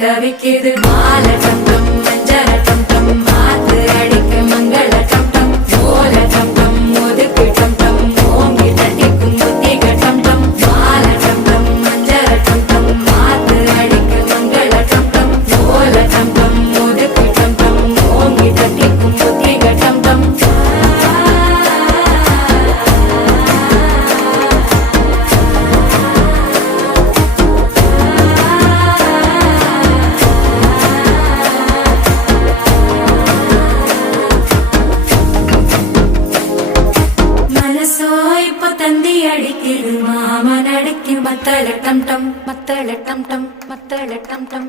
தவிக்குது மால டம் டம் மஞ்சள டம் டம் மாத்து அடிக்க மங்கள டம் டம் ஓல டம் டம் ஒதுக்கு டம் டம் ஓங்கி தட்டிக்கும் புத்திக டம் டம் மால டம் டம் மஞ்சள டம் டம் மாத்து அடிக்க மங்கள டம் டம் ஓல டம் டம் ஒதுக்கு டம் டம் ஓங்கி தட்டிக்கும் புத்திக டம் டம் தந்தி அடிக்குது மாமன் அடிக்கு மத்தள டம் டம் மத்தள டம் டம் மத்தள டம் டம்